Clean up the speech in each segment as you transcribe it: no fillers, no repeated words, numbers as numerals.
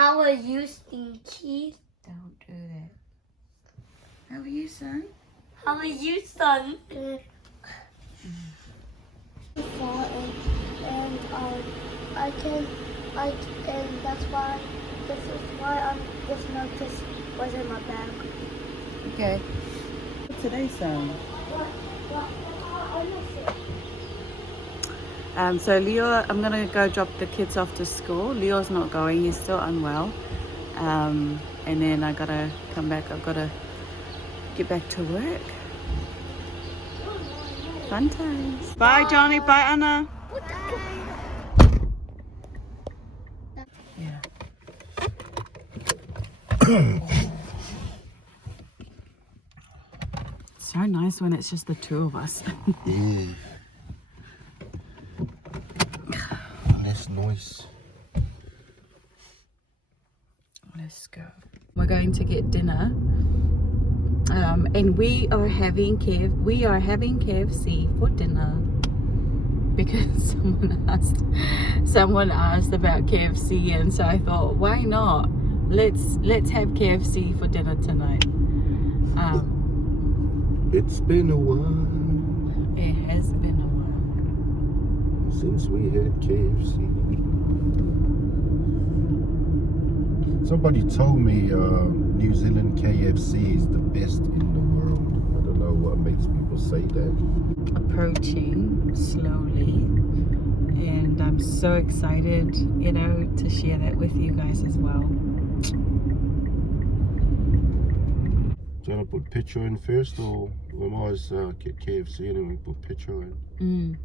How are you, Stinky? Don't do that. How are you, son? How are you, son? And and that's why, this is why this notice was in my bag. Okay. What's today's song? So Leo, I'm gonna go drop the kids off to school. Leo's not going, he's still unwell. And then I gotta come back, I've gotta get back to work. Fun times. Bye Johnny, bye Anna. Yeah. It's so nice when it's just the two of us. Yeah. Less noise. Let's go. We're going to get dinner, and we are having KFC for dinner because someone asked about KFC, and so I thought, why not? Let's have KFC for dinner tonight. It's been a while It has been a while. since we had KFC. Somebody told me New Zealand KFC is the best in the world. I don't know what makes people say that. Approaching slowly, and I'm so excited, you know, to share that with you guys as well. Do you want to put picture in first, or we might always get KFC and then we put picture in?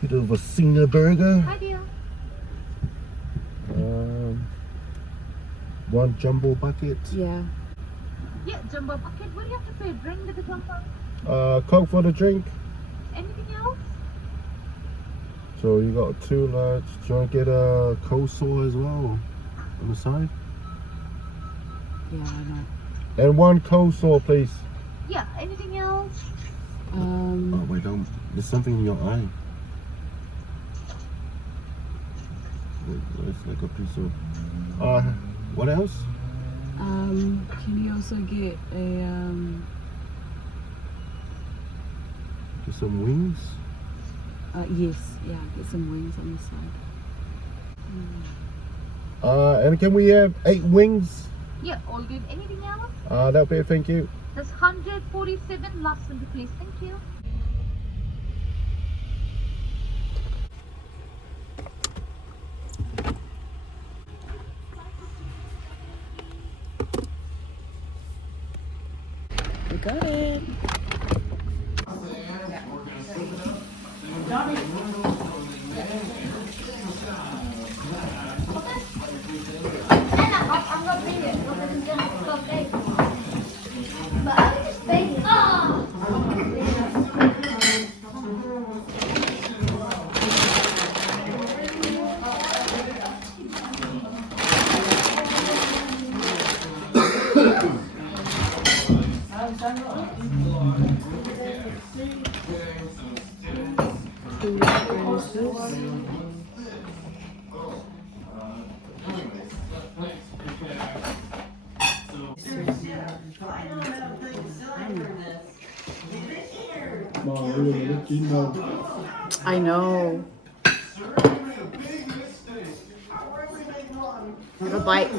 Bit of a singer burger. Hi, dear. One jumbo bucket. Yeah. Yeah, jumbo bucket. What do you have to pay? Drink with the jumbo? Coke for the drink. Anything else? So you got 2 large. Do you want to get a coleslaw as well on the side? Yeah, I know. And 1 coleslaw, please. Yeah, anything else? Oh wait, don't. There's something in your eye. It's like a piece of. What else? Can you also get a Get some wings. yes, yeah, get some wings on the side. And can we have 8 wings? Yeah, all good. Anything else? That'll be it. Thank you. That's 147 last one, please. Thank you. We got it. I'm not being it. But I was just begging. I know. Have a bite.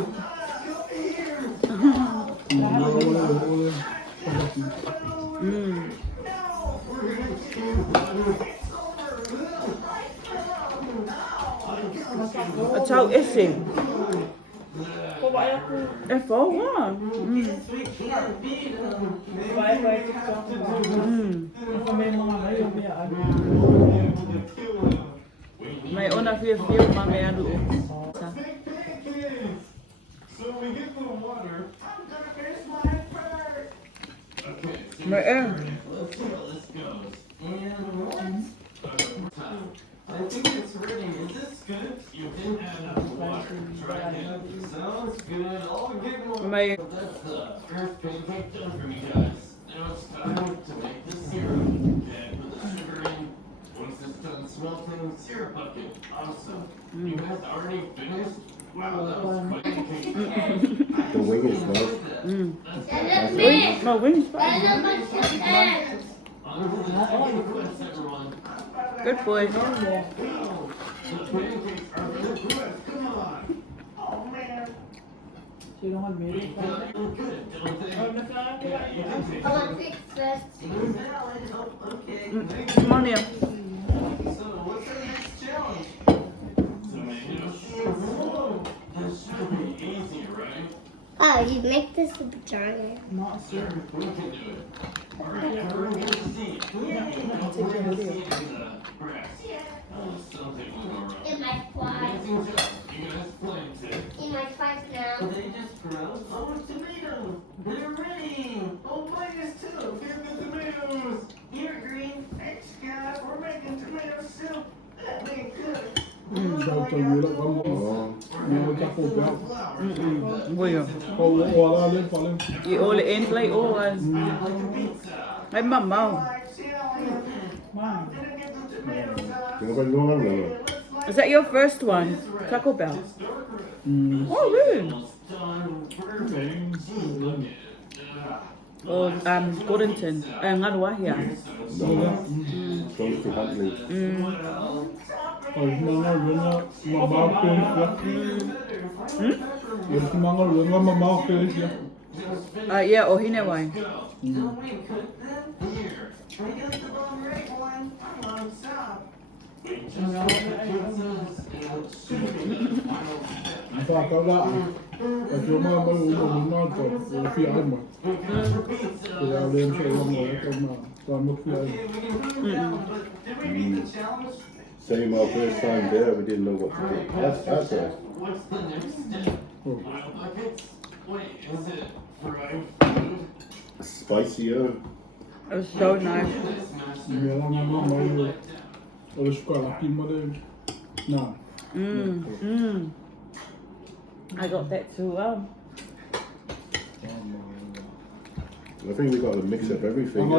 Chào Esi. F4 quá. Mày ona phiêu phiêu mà mẹ đủ. Mẹ em. I think it's ready. Is this good? You didn't add enough water. Try it. Sounds good. I'll get more. Mày. That's the first pancake done for me, guys. Now it's time to make the syrup. Okay, put the sugar in. Once it's done smelting syrup bucket. Awesome. You guys already finished? Wow, that was quick. The wing is nice. No, wings. Good boy. The pancakes are good. Come on. Oh man. You don't want me to Good, don't they? Yeah, you can take I want to fix this. Okay. Come on here. So, what's our next challenge? Tomatoes. That should be easy, right? Oh, you make this a vagina. not Sure, we can do it. Alright, everyone get a seat. Don't forget to sit in the grass. Oh, something will go wrong. It might fly. Amazing job. You guys planted. It might fly now. They just grow. Oh, tomatoes. They're ready. Oh, minus 2. Here's the tomatoes. Here, Green. Thanks, guys. We're making tomato soup. That ain't good. Oh, Well, you all it in late always. Hey, mama. Is that your first one? Taco Bell. Oh, really? Oh, Gordonton. Ngaruahia. Close to Huntley. Yeah, Ohinewai. Same our first time there, we didn't know what to do. That's all. What's the next step? Oil buckets? Wait, is it fried food? Spicier. It was so nice. I got that too. I think we got a mix of everything.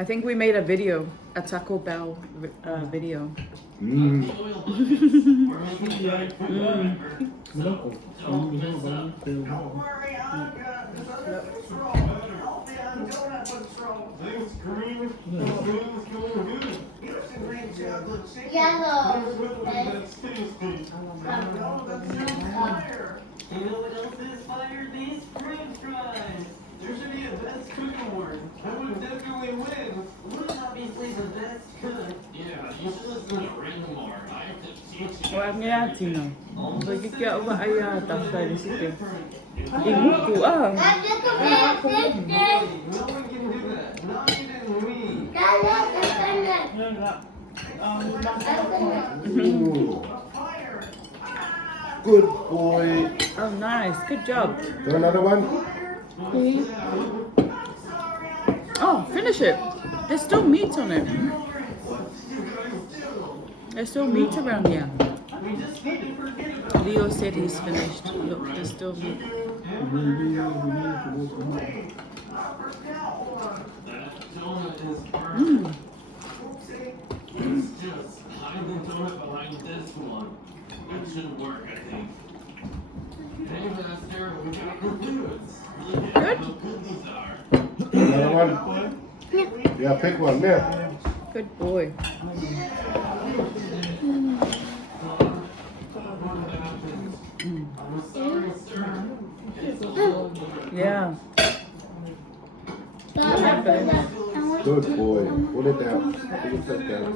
I think we made a video, a Taco Bell video. Mm. Thanks, Green. Everything's going good. Yellow. That's tasty. Fire. You know what else is fire? These French fries. There should be a best cook award. I would definitely win. We're obviously the best cook. Yeah, you should listen to Randamore. I have to teach you. Wah nga Tino. Bagi apa ayah tak saya di situ. Ibuku ah. Dad, look at me. Fix this. No one can do that. Not even me. Dad, look at Ooh. Good boy. Oh, nice. Good job. Do another one? Oh, finish it. There's still meat on it. There's still meat around here. Leo said he's finished. Look, there's still meat. That donut is perfect. It's just hide the donut behind this one. It should work, I think. Hey, Master, we got the foods. Look at how good these are. Another one? Yeah, pick one. Yeah. Good boy. I'm sorry, sir. Yeah. Good boy. Put it down. Put it down.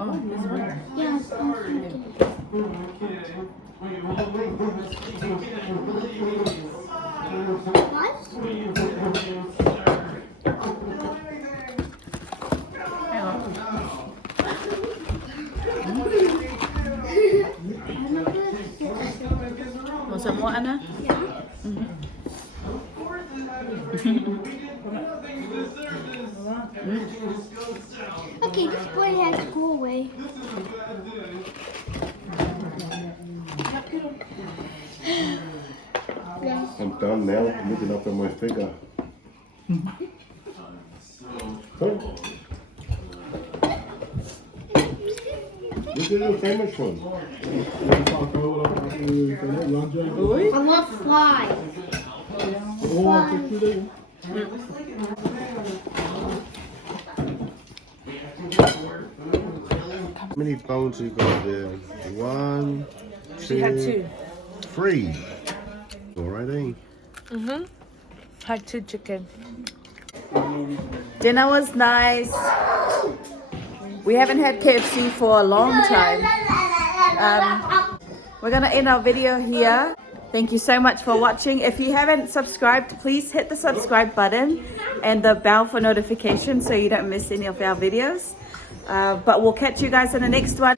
Oh, this one. Yes, Sorry. Okay. Wait, let's speak again, please. What? Hang on. Want some more, Anna? boy has to go away. I'm done now. I'm looking up at my figure. Oh. This is the famous one. I want flies. How many bones you got there? 1, 2, She had 2. 3. Alrighty. Had 2 chicken. Dinner was nice. We haven't had KFC for a long time. We're gonna end our video here. Thank you so much for watching. If you haven't subscribed, please hit the subscribe button and the bell for notifications so you don't miss any of our videos. But we'll catch you guys in the next one.